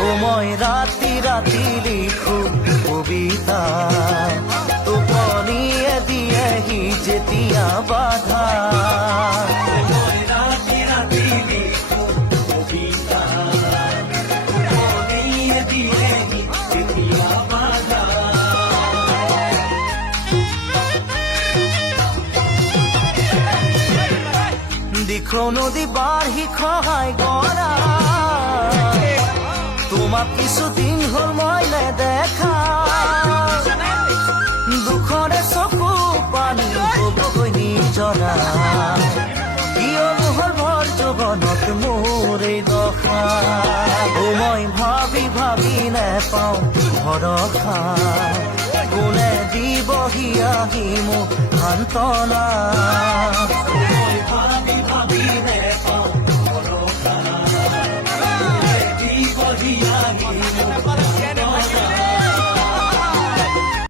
ও মই ৰাতি ৰাতি লিখো কবিতা টোপনিয়ে দিয়েহি যেতিয়া বাধা ৰাতি ৰাতি লিখো কবিতা টোপনিয়ে দিয়েহি যেতিয়া বাধা দিখৌ নদী বাঢ়ি খহাই গৰা তোমাক কিছুদিন হ'ল মই নেদেখা দুখৰে চকু পানী বগৈ নিজৰা কিয় মোহৰ ভৰ যৌৱনত মোৰ এই দশা মই ভাবি ভাবি নেপাওঁ ভৰসা কোনে দিবহি আহি মোক সান্তনা ভাবি ভাবি নেপাওঁ ভৰসা দিবহি আহি মোক